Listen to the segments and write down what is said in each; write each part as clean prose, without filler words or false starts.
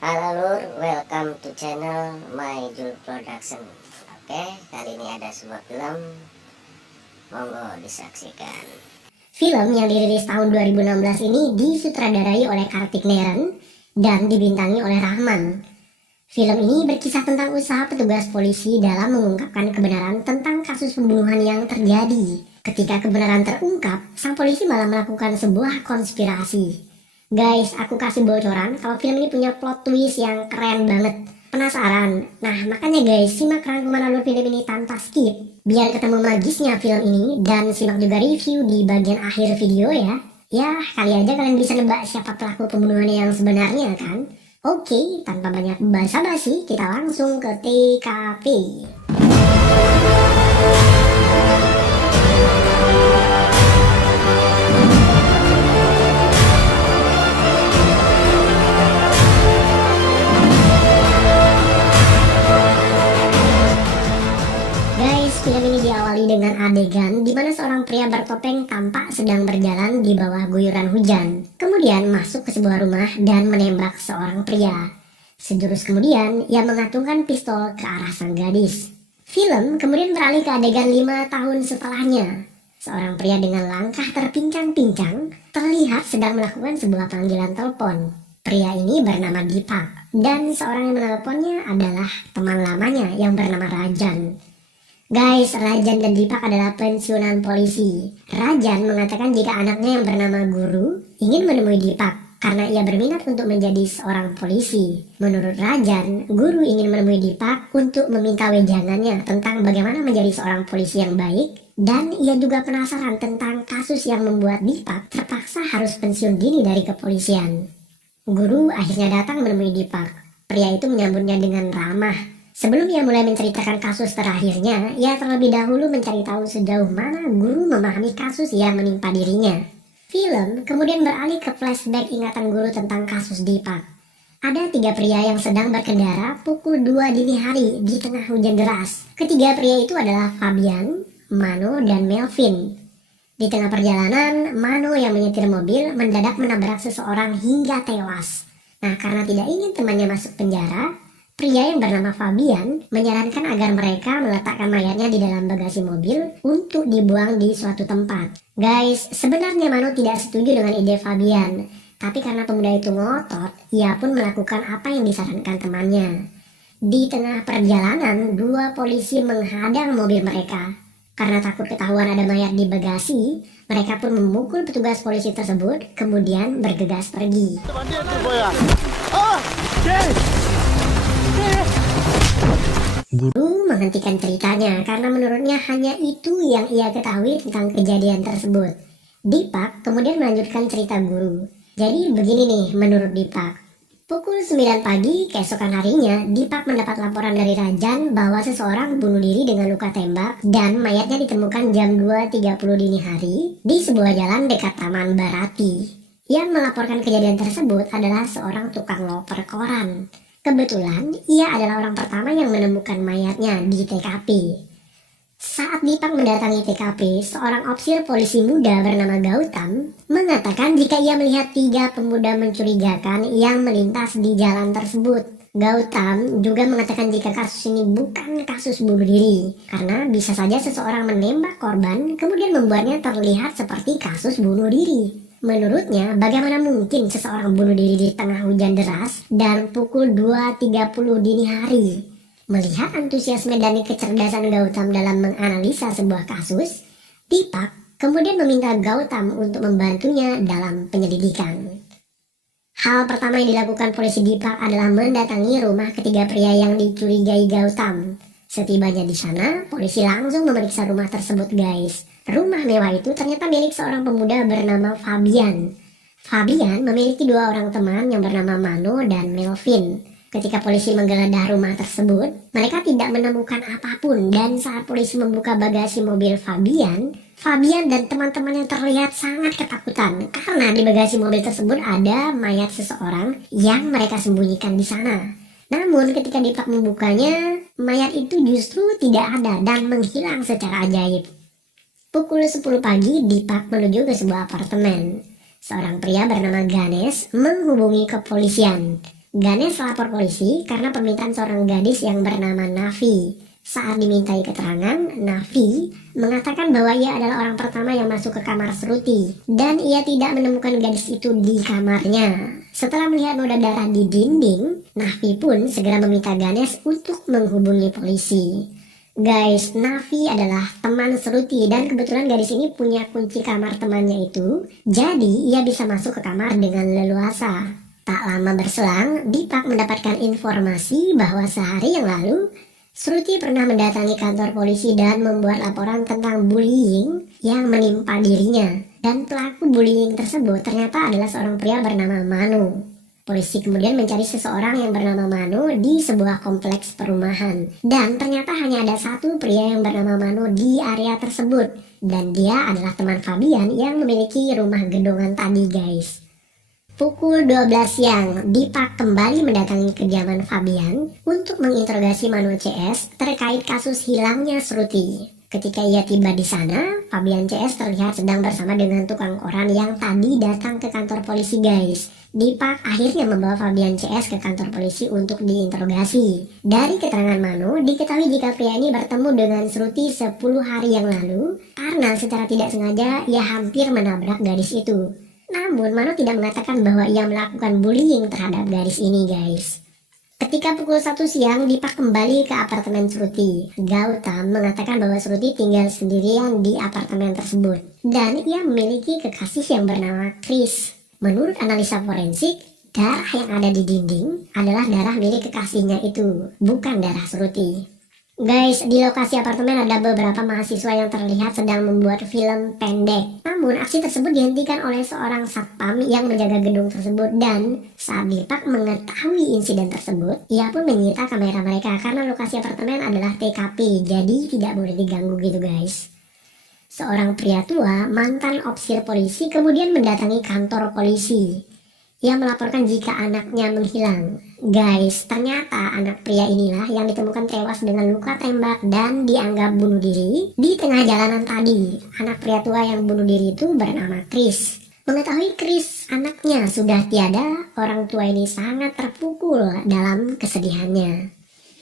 Halo Lur, welcome to channel My Jul Production. Oke, kali ini ada sebuah film, monggo disaksikan. Film yang dirilis tahun 2016 ini disutradarai oleh Kartik Neren dan dibintangi oleh Rahman. Film ini berkisah tentang usaha petugas polisi dalam mengungkapkan kebenaran tentang kasus pembunuhan yang terjadi. Ketika kebenaran terungkap, sang polisi malah melakukan sebuah konspirasi. Guys, aku kasih bocoran kalau film ini punya plot twist yang keren banget. Penasaran? Nah, makanya guys, simak rangkuman alur film ini tanpa skip, biar ketemu magisnya film ini, dan simak juga review di bagian akhir video ya. Ya, kali aja kalian bisa nebak siapa pelaku pembunuhan yang sebenarnya kan? Oke, tanpa banyak basa-basi, kita langsung ke TKP. Film ini diawali dengan adegan di mana seorang pria bertopeng tampak sedang berjalan di bawah guyuran hujan. Kemudian masuk ke sebuah rumah dan menembak seorang pria. Sejurus kemudian, ia mengacungkan pistol ke arah sang gadis. Film kemudian beralih ke adegan 5 tahun setelahnya. Seorang pria dengan langkah terpincang-pincang terlihat sedang melakukan sebuah panggilan telepon. Pria ini bernama Dipak, dan seorang yang menelponnya adalah teman lamanya yang bernama Rajan. Guys, Rajan dan Dipak adalah pensiunan polisi. Rajan mengatakan jika anaknya yang bernama Guru ingin menemui Dipak karena ia berminat untuk menjadi seorang polisi. Menurut Rajan, Guru ingin menemui Dipak untuk meminta wejangannya tentang bagaimana menjadi seorang polisi yang baik, dan ia juga penasaran tentang kasus yang membuat Dipak terpaksa harus pensiun dini dari kepolisian. Guru akhirnya datang menemui Dipak. Pria itu menyambutnya dengan ramah. Sebelum ia mulai menceritakan kasus terakhirnya, ia terlebih dahulu mencari tahu sejauh mana Guru memahami kasus yang menimpa dirinya. Film kemudian beralih ke flashback ingatan Guru tentang kasus Dipak. Ada 3 pria yang sedang berkendara pukul 2 dini hari di tengah hujan deras. Ketiga pria itu adalah Fabian, Mano, dan Melvin. Di tengah perjalanan, Mano yang menyetir mobil mendadak menabrak seseorang hingga tewas. Nah, karena tidak ingin temannya masuk penjara, pria yang bernama Fabian menyarankan agar mereka meletakkan mayatnya di dalam bagasi mobil untuk dibuang di suatu tempat. Guys, sebenarnya Mano tidak setuju dengan ide Fabian, tapi karena pemuda itu ngotot, ia pun melakukan apa yang disarankan temannya. Di tengah perjalanan, 2 polisi menghadang mobil mereka. Karena takut ketahuan ada mayat di bagasi, mereka pun memukul petugas polisi tersebut, kemudian bergegas pergi. Guru menghentikan ceritanya karena menurutnya hanya itu yang ia ketahui tentang kejadian tersebut. Dipak kemudian melanjutkan cerita Guru. Jadi begini nih menurut Dipak. Pukul 9 pagi keesokan harinya, Dipak mendapat laporan dari Rajan bahwa seseorang bunuh diri dengan luka tembak dan mayatnya ditemukan jam 2.30 dini hari di sebuah jalan dekat Taman Barati. Yang melaporkan kejadian tersebut adalah seorang tukang loper koran. Kebetulan, ia adalah orang pertama yang menemukan mayatnya di TKP. Saat Dipak mendatangi TKP, seorang ofisir polisi muda bernama Gautam mengatakan jika ia melihat 3 pemuda mencurigakan yang melintas di jalan tersebut. Gautam juga mengatakan jika kasus ini bukan kasus bunuh diri, karena bisa saja seseorang menembak korban kemudian membuatnya terlihat seperti kasus bunuh diri. Menurutnya, bagaimana mungkin seseorang bunuh diri di tengah hujan deras dan pukul 2.30 dini hari? Melihat antusiasme dan kecerdasan Gautam dalam menganalisa sebuah kasus, Dipak kemudian meminta Gautam untuk membantunya dalam penyelidikan. Hal pertama yang dilakukan polisi Dipak adalah mendatangi rumah ketiga pria yang dicurigai Gautam. Setibanya di sana, polisi langsung memeriksa rumah tersebut guys. Rumah mewah itu ternyata milik seorang pemuda bernama Fabian. Fabian memiliki 2 orang teman yang bernama Mano dan Melvin. Ketika polisi menggeledah rumah tersebut, mereka tidak menemukan apapun, dan saat polisi membuka bagasi mobil Fabian dan teman-temannya terlihat sangat ketakutan karena di bagasi mobil tersebut ada mayat seseorang yang mereka sembunyikan di sana. Namun ketika Dipak membukanya, mayat itu justru tidak ada dan menghilang secara ajaib. Pukul 10 pagi, Dipak menuju ke sebuah apartemen. Seorang pria bernama Ganesh menghubungi kepolisian. Ganesh lapor polisi karena permintaan seorang gadis yang bernama Navi. Saat dimintai keterangan, Navi mengatakan bahwa ia adalah orang pertama yang masuk ke kamar Shruti dan ia tidak menemukan gadis itu di kamarnya. Setelah melihat noda darah di dinding, Navi pun segera meminta Ganesh untuk menghubungi polisi. Guys, Navi adalah teman Shruti dan kebetulan gadis ini punya kunci kamar temannya itu, jadi ia bisa masuk ke kamar dengan leluasa. Tak lama berselang, Deepak mendapatkan informasi bahwa sehari yang lalu Shruti pernah mendatangi kantor polisi dan membuat laporan tentang bullying yang menimpa dirinya. Dan pelaku bullying tersebut ternyata adalah seorang pria bernama Manu. Polisi kemudian mencari seseorang yang bernama Manu di sebuah kompleks perumahan. Dan ternyata hanya ada satu pria yang bernama Manu di area tersebut. Dan dia adalah teman Fabian yang memiliki rumah gedongan tadi, guys. Pukul 12 siang, Deepak kembali mendatangi kediaman Fabian untuk menginterogasi Manu CS terkait kasus hilangnya Shruti. Ketika ia tiba di sana, Fabian CS terlihat sedang bersama dengan tukang koran yang tadi datang ke kantor polisi, guys. Deepak akhirnya membawa Fabian CS ke kantor polisi untuk diinterogasi. Dari keterangan Manu, diketahui jika pria ini bertemu dengan Shruti 10 hari yang lalu karena secara tidak sengaja ia hampir menabrak gadis itu. Namun, Manu tidak mengatakan bahwa ia melakukan bullying terhadap gadis ini, guys. Ketika pukul 1 siang, Deepak kembali ke apartemen Shruti. Gautam mengatakan bahwa Shruti tinggal sendirian di apartemen tersebut. Dan ia memiliki kekasih yang bernama Chris. Menurut analisa forensik, darah yang ada di dinding adalah darah milik kekasihnya itu, bukan darah Shruti. Guys, di lokasi apartemen ada beberapa mahasiswa yang terlihat sedang membuat film pendek. Namun, aksi tersebut dihentikan oleh seorang satpam yang menjaga gedung tersebut. Dan saat Deepak mengetahui insiden tersebut, ia pun menyita kamera mereka karena lokasi apartemen adalah TKP, jadi tidak boleh diganggu gitu, guys. Seorang pria tua, mantan opsir polisi, kemudian mendatangi kantor polisi. Ia melaporkan jika anaknya menghilang. Guys, ternyata anak pria inilah yang ditemukan tewas dengan luka tembak dan dianggap bunuh diri di tengah jalanan tadi. Anak pria tua yang bunuh diri itu bernama Chris. Mengetahui Chris anaknya sudah tiada, orang tua ini sangat terpukul dalam kesedihannya.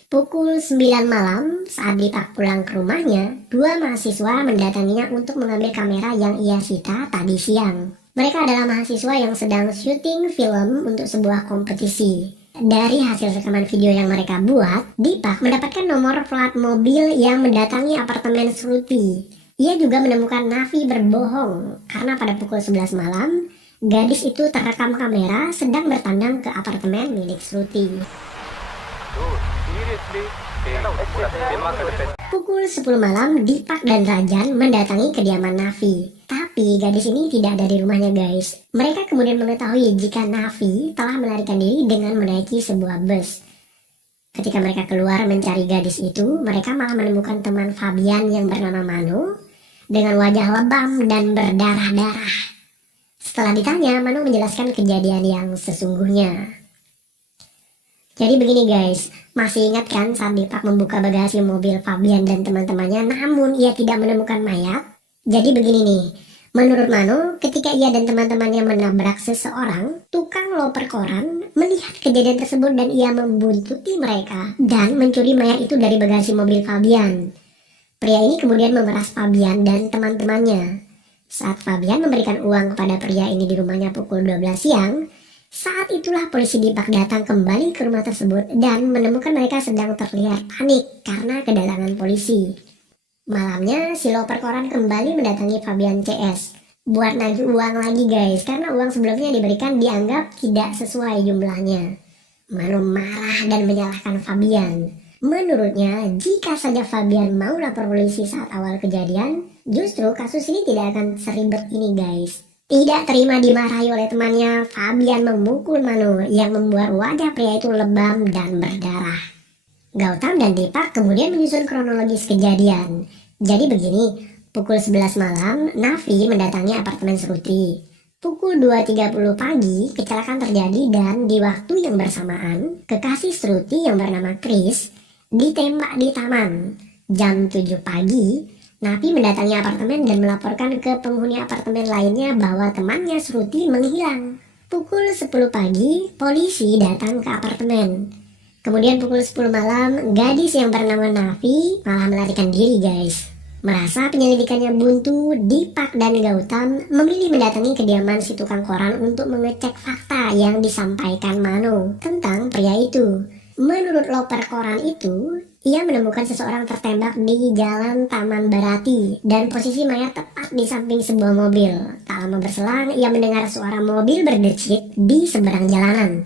Pukul 9 malam, saat Deepak pulang ke rumahnya, dua mahasiswa mendatanginya untuk mengambil kamera yang ia sita tadi siang. Mereka adalah mahasiswa yang sedang syuting film untuk sebuah kompetisi. Dari hasil rekaman video yang mereka buat, Deepak mendapatkan nomor plat mobil yang mendatangi apartemen Shruti. Ia juga menemukan Navi berbohong karena pada pukul 11 malam, gadis itu terekam kamera sedang bertandang ke apartemen milik Shruti. Pukul 10 malam, Deepak dan Rajan mendatangi kediaman Navi. Tapi gadis ini tidak ada di rumahnya, guys. Mereka kemudian mengetahui jika Navi telah melarikan diri dengan menaiki sebuah bus. Ketika mereka keluar mencari gadis itu, mereka malah menemukan teman Fabian yang bernama Manu dengan wajah lebam dan berdarah-darah. Setelah ditanya, Manu menjelaskan kejadian yang sesungguhnya. Jadi begini guys, masih ingat kan saat Deepak membuka bagasi mobil Fabian dan teman-temannya namun ia tidak menemukan mayat? Jadi begini nih, menurut Manu ketika ia dan teman-temannya menabrak seseorang, tukang loper koran melihat kejadian tersebut dan ia membuntuti mereka dan mencuri mayat itu dari bagasi mobil Fabian. Pria ini kemudian memeras Fabian dan teman-temannya. Saat Fabian memberikan uang kepada pria ini di rumahnya pukul 12 siang, saat itulah polisi Deepak datang kembali ke rumah tersebut dan menemukan mereka sedang terlihat panik karena kedatangan polisi. Malamnya, si loper koran kembali mendatangi Fabian CS buat nagih uang lagi guys, karena uang sebelumnya diberikan dianggap tidak sesuai jumlahnya. Manu marah dan menyalahkan Fabian. Menurutnya, jika saja Fabian mau lapor polisi saat awal kejadian, justru kasus ini tidak akan seribet ini guys. Tidak terima dimarahi oleh temannya, Fabian memukul Manu yang membuat wajah pria itu lebam dan berdarah. Gautam dan Deepak kemudian menyusun kronologis kejadian. Jadi begini, pukul 11 malam, Navi mendatangi apartemen Shruti. Pukul 2.30 pagi, kecelakaan terjadi dan di waktu yang bersamaan, kekasih Shruti yang bernama Chris ditembak di taman. Jam 7 pagi, Navi mendatangi apartemen dan melaporkan ke penghuni apartemen lainnya bahwa temannya Shruti menghilang. Pukul 10 pagi, polisi datang ke apartemen. Kemudian pukul 10 malam, gadis yang bernama Navi malah melarikan diri guys. Merasa penyelidikannya buntu, Deepak dan Gautam memilih mendatangi kediaman si tukang koran untuk mengecek fakta yang disampaikan Mano tentang pria itu. Menurut loper koran itu, ia menemukan seseorang tertembak di Jalan Taman Barati dan posisi mayat tepat di samping sebuah mobil. Tak lama berselang, ia mendengar suara mobil berdecit di seberang jalanan.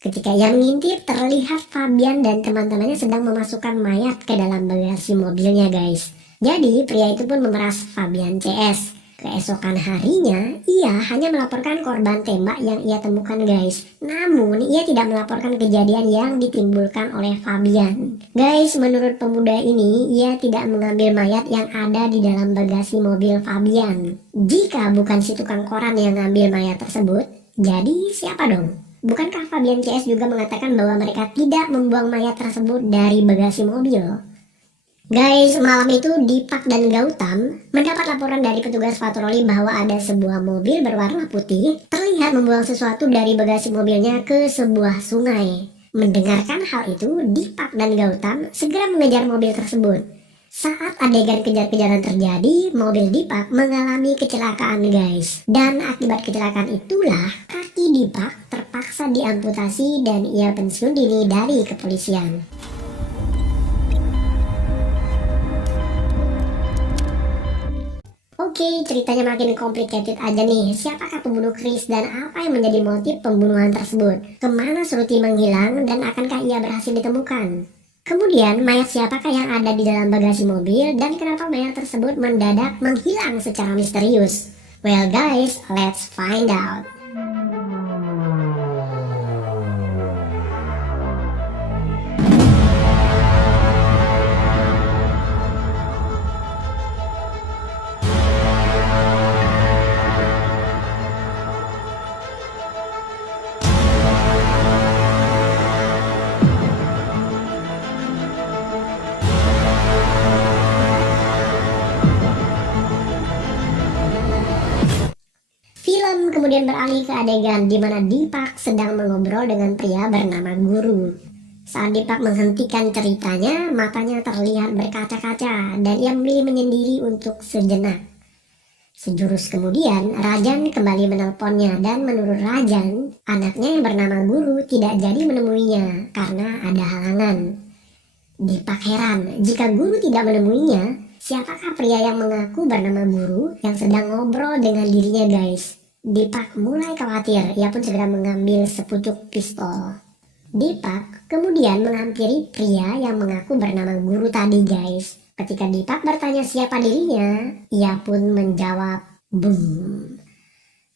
Ketika ia mengintip, terlihat Fabian dan teman-temannya sedang memasukkan mayat ke dalam bagasi mobilnya guys. Jadi pria itu pun memeras Fabian CS. Keesokan harinya, ia hanya melaporkan korban tembak yang ia temukan guys. Namun, ia tidak melaporkan kejadian yang ditimbulkan oleh Fabian. Guys, menurut pemuda ini, ia tidak mengambil mayat yang ada di dalam bagasi mobil Fabian. Jika bukan si tukang koran yang ngambil mayat tersebut, jadi siapa dong? Bukankah Fabian CS juga mengatakan bahwa mereka tidak membuang mayat tersebut dari bagasi mobil? Guys, malam itu Deepak dan Gautam mendapat laporan dari petugas patroli bahwa ada sebuah mobil berwarna putih terlihat membuang sesuatu dari bagasi mobilnya ke sebuah sungai. Mendengarkan hal itu, Deepak dan Gautam segera mengejar mobil tersebut. Saat adegan kejar-kejaran terjadi, mobil Deepak mengalami kecelakaan guys. Dan akibat kecelakaan itulah kaki Deepak terpaksa diamputasi dan ia pensiun dini dari kepolisian. Oke, ceritanya makin complicated aja nih. Siapakah pembunuh Chris dan apa yang menjadi motif pembunuhan tersebut? Kemana Shruti menghilang dan akankah ia berhasil ditemukan? Kemudian, mayat siapakah yang ada di dalam bagasi mobil dan kenapa mayat tersebut mendadak menghilang secara misterius? Well guys, let's find out. Film kemudian beralih ke adegan di mana Deepak sedang mengobrol dengan pria bernama Guru. Saat Deepak menghentikan ceritanya, matanya terlihat berkaca-kaca dan ia memilih menyendiri untuk sejenak. Sejurus kemudian, Rajan kembali menelponnya dan menurut Rajan, anaknya yang bernama Guru tidak jadi menemuinya karena ada halangan. Deepak heran, jika Guru tidak menemuinya, siapakah pria yang mengaku bernama Guru yang sedang ngobrol dengan dirinya guys? Deepak mulai khawatir, ia pun segera mengambil sepucuk pistol. Deepak kemudian menghampiri pria yang mengaku bernama Guru tadi guys. Ketika Deepak bertanya siapa dirinya, ia pun menjawab, boom.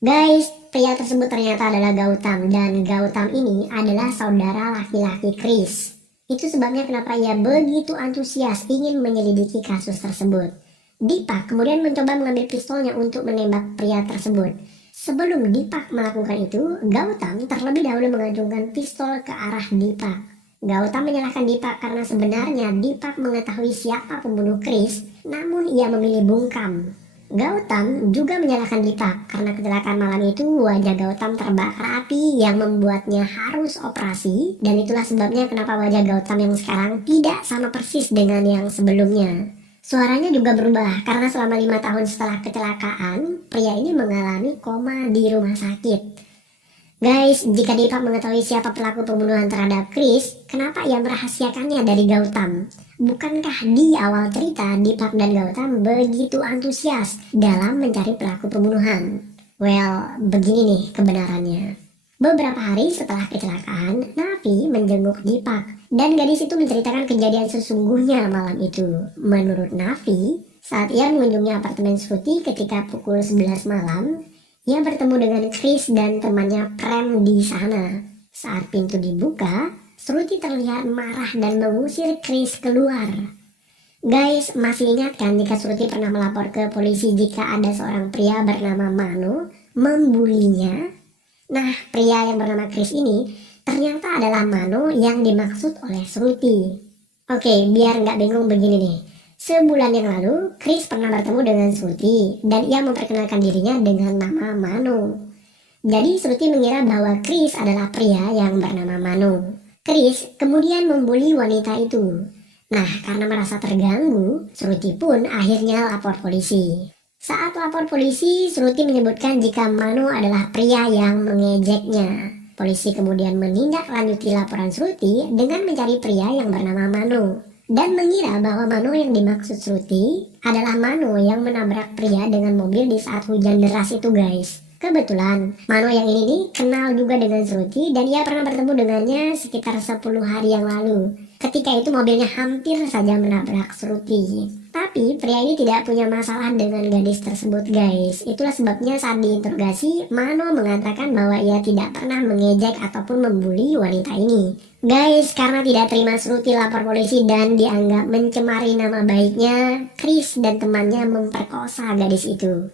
Guys, pria tersebut ternyata adalah Gautam dan Gautam ini adalah saudara laki-laki Chris. Itu sebabnya kenapa ia begitu antusias ingin menyelidiki kasus tersebut. Deepak kemudian mencoba mengambil pistolnya untuk menembak pria tersebut. Sebelum Deepak melakukan itu, Gautam terlebih dahulu mengacungkan pistol ke arah Deepak. Gautam menyalahkan Deepak karena sebenarnya Deepak mengetahui siapa pembunuh Chris, namun ia memilih bungkam. Gautam juga menyalahkan Deepak karena kecelakaan malam itu wajah Gautam terbakar api yang membuatnya harus operasi, dan itulah sebabnya kenapa wajah Gautam yang sekarang tidak sama persis dengan yang sebelumnya. Suaranya juga berubah karena selama 5 tahun setelah kecelakaan, pria ini mengalami koma di rumah sakit. Guys, jika Deepak mengetahui siapa pelaku pembunuhan terhadap Chris, kenapa ia merahasiakannya dari Gautam? Bukankah di awal cerita Deepak dan Gautam begitu antusias dalam mencari pelaku pembunuhan? Well, begini nih kebenarannya. Beberapa hari setelah kecelakaan, Navi menjenguk Deepak dan gadis itu menceritakan kejadian sesungguhnya malam itu. Menurut Navi, saat ia mengunjungi apartemen Shruti ketika pukul 11 malam, ia bertemu dengan Chris dan temannya Prem di sana. Saat pintu dibuka, Shruti terlihat marah dan mengusir Chris keluar. Guys, masih ingat kan jika Shruti pernah melapor ke polisi jika ada seorang pria bernama Mano membulinya? Nah, pria yang bernama Chris ini ternyata adalah Mano yang dimaksud oleh Shruti. Oke, biar nggak bingung begini nih. Sebulan yang lalu, Chris pernah bertemu dengan Shruti dan ia memperkenalkan dirinya dengan nama Mano. Jadi Shruti mengira bahwa Chris adalah pria yang bernama Mano. Chris kemudian membuli wanita itu. Nah, karena merasa terganggu, Shruti pun akhirnya lapor polisi. Saat lapor polisi, Shruti menyebutkan jika Mano adalah pria yang mengejeknya. Polisi kemudian menindaklanjuti laporan Shruti dengan mencari pria yang bernama Mano. Dan mengira bahwa Mano yang dimaksud Shruti adalah Mano yang menabrak pria dengan mobil di saat hujan deras itu guys. Kebetulan, Mano yang ini nih kenal juga dengan Shruti dan ia pernah bertemu dengannya sekitar 10 hari yang lalu. Ketika itu mobilnya hampir saja menabrak Shruti. Tapi pria ini tidak punya masalah dengan gadis tersebut guys. Itulah sebabnya saat diinterogasi, Mano mengatakan bahwa ia tidak pernah mengejek ataupun membuli wanita ini. Guys, karena tidak terima Shruti lapor polisi dan dianggap mencemari nama baiknya, Chris dan temannya memperkosa gadis itu.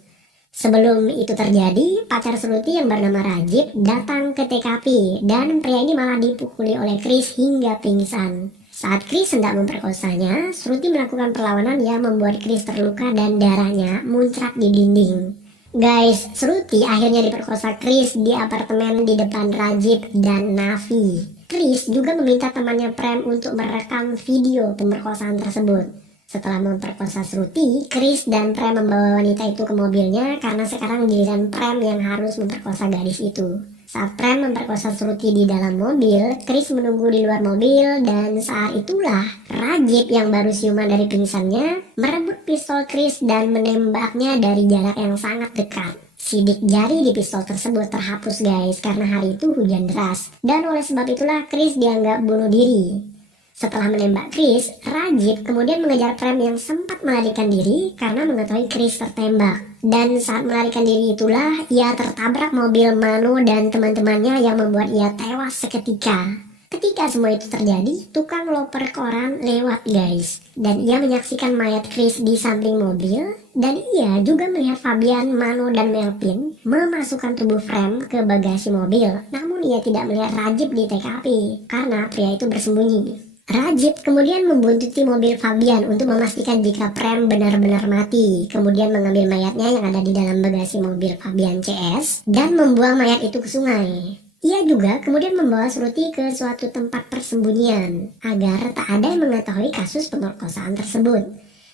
Sebelum itu terjadi, pacar Shruti yang bernama Rajib datang ke TKP dan pria ini malah dipukuli oleh Chris hingga pingsan. Saat Chris hendak memperkosanya, Shruti melakukan perlawanan yang membuat Chris terluka dan darahnya muncrat di dinding. Guys, Shruti akhirnya diperkosa Chris di apartemen di depan Rajib dan Navi. Chris juga meminta temannya Prem untuk merekam video pemerkosaan tersebut. Setelah memperkosa Shruti, Chris dan Prem membawa wanita itu ke mobilnya karena sekarang giliran Prem yang harus memperkosa gadis itu. Saat Prem memperkosa Shruti di dalam mobil, Chris menunggu di luar mobil dan saat itulah Rajib yang baru siuman dari pingsannya merebut pistol Chris dan menembaknya dari jarak yang sangat dekat. Sidik jari di pistol tersebut terhapus guys karena hari itu hujan deras dan oleh sebab itulah Chris dianggap bunuh diri. Setelah menembak Chris, Rajib kemudian mengejar Prem yang sempat melarikan diri karena mengetahui Chris tertembak. Dan saat melarikan diri itulah ia tertabrak mobil Mano dan teman-temannya yang membuat ia tewas seketika. Ketika semua itu terjadi, tukang loper koran lewat guys. Dan ia menyaksikan mayat Chris di samping mobil. Dan ia juga melihat Fabian, Mano, dan Melvin memasukkan tubuh Prem ke bagasi mobil. Namun ia tidak melihat Rajib di TKP karena pria itu bersembunyi. Rajib kemudian membuntuti mobil Fabian untuk memastikan jika Prem benar-benar mati. Kemudian mengambil mayatnya yang ada di dalam bagasi mobil Fabian CS dan membuang mayat itu ke sungai. Ia juga kemudian membawa Shruti ke suatu tempat persembunyian agar tak ada yang mengetahui kasus pemerkosaan tersebut.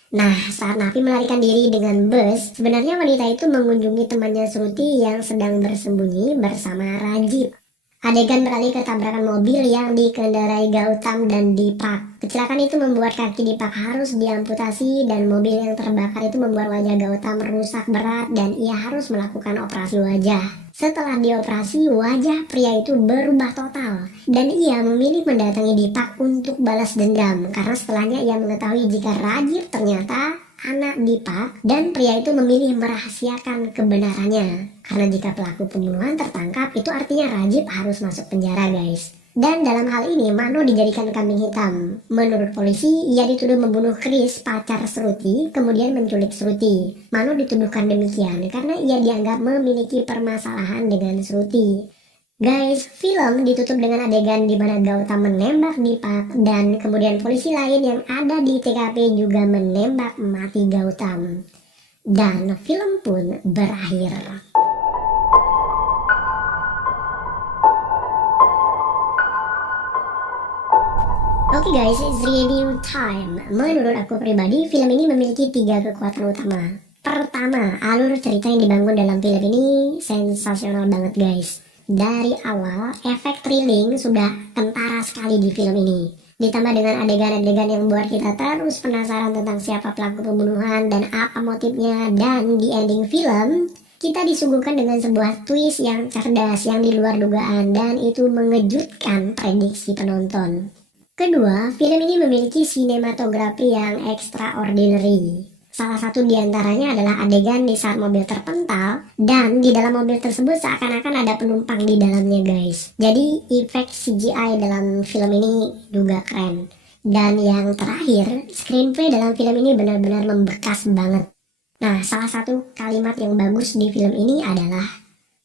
Nah, saat Nafi melarikan diri dengan bus, sebenarnya wanita itu mengunjungi temannya Shruti yang sedang bersembunyi bersama Rajib. Adegan beralih ke tabrakan mobil yang dikendarai Gautam dan Dipak. Kecelakaan itu membuat kaki Dipak harus diamputasi dan mobil yang terbakar itu membuat wajah Gautam rusak berat dan ia harus melakukan operasi wajah. Setelah dioperasi, wajah pria itu berubah total dan ia memilih mendatangi Dipak untuk balas dendam karena setelahnya ia mengetahui jika Rajib ternyata anak Dipak dan pria itu memilih merahasiakan kebenarannya. Karena jika pelaku pembunuhan tertangkap, itu artinya Rajib harus masuk penjara guys. Dan dalam hal ini Mano dijadikan kambing hitam. Menurut polisi, ia dituduh membunuh Chris, pacar Shruti, kemudian menculik Shruti. Mano dituduhkan demikian karena ia dianggap memiliki permasalahan dengan Shruti. Guys, film ditutup dengan adegan di mana Gautam menembak Dipak dan kemudian polisi lain yang ada di TKP juga menembak mati Gautam. Dan film pun berakhir. Oke guys, it's review time. Menurut aku pribadi, film ini memiliki 3 kekuatan utama. Pertama, alur cerita yang dibangun dalam film ini sensasional banget guys. Dari awal, efek thrilling sudah kentara sekali di film ini. Ditambah dengan adegan-adegan yang membuat kita terus penasaran tentang siapa pelaku pembunuhan dan apa motifnya. Dan di ending film, kita disuguhkan dengan sebuah twist yang cerdas, yang di luar dugaan, dan itu mengejutkan prediksi penonton. Kedua, film ini memiliki sinematografi yang extraordinary. Salah satu diantaranya adalah adegan di saat mobil terpental dan di dalam mobil tersebut seakan-akan ada penumpang di dalamnya guys. Jadi efek CGI dalam film ini juga keren. Dan yang terakhir, screenplay dalam film ini benar-benar membekas banget. Nah, salah satu kalimat yang bagus di film ini adalah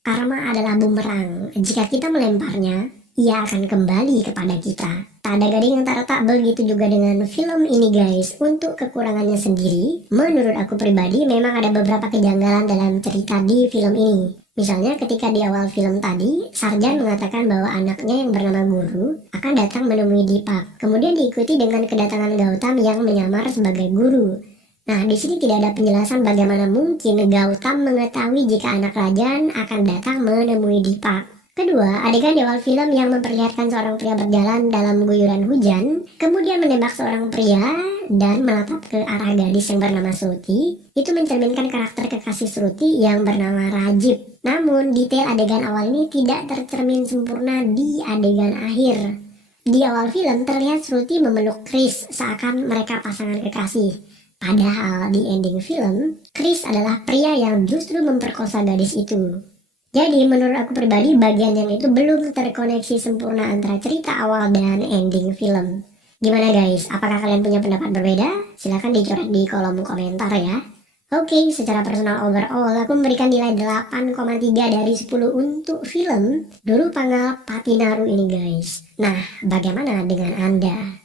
karma adalah bumerang. Jika kita melemparnya, ia akan kembali kepada kita. Tak ada gading yang tak retak, begitu juga dengan film ini guys. Untuk kekurangannya sendiri, menurut aku pribadi memang ada beberapa kejanggalan dalam cerita di film ini. Misalnya ketika di awal film tadi, Sarjan mengatakan bahwa anaknya yang bernama Guru akan datang menemui Deepak. Kemudian diikuti dengan kedatangan Gautam yang menyamar sebagai guru. Nah, di sini tidak ada penjelasan bagaimana mungkin Gautam mengetahui jika anak Rajan akan datang menemui Deepak. Kedua, adegan di awal film yang memperlihatkan seorang pria berjalan dalam guyuran hujan, kemudian menembak seorang pria dan menatap ke arah gadis yang bernama Sruti, itu mencerminkan karakter kekasih Sruti yang bernama Rajib. Namun, detail adegan awal ini tidak tercermin sempurna di adegan akhir. Di awal film terlihat Sruti memeluk Chris seakan mereka pasangan kekasih. Padahal di ending film, Chris adalah pria yang justru memperkosa gadis itu. Jadi menurut aku pribadi bagian yang itu belum terkoneksi sempurna antara cerita awal dan ending film. Gimana guys? Apakah kalian punya pendapat berbeda? Silahkan dicoret di kolom komentar ya. Oke, secara personal overall aku memberikan nilai 8,3 dari 10 untuk film Duru Panggal Patinaru ini guys. Nah, bagaimana dengan Anda?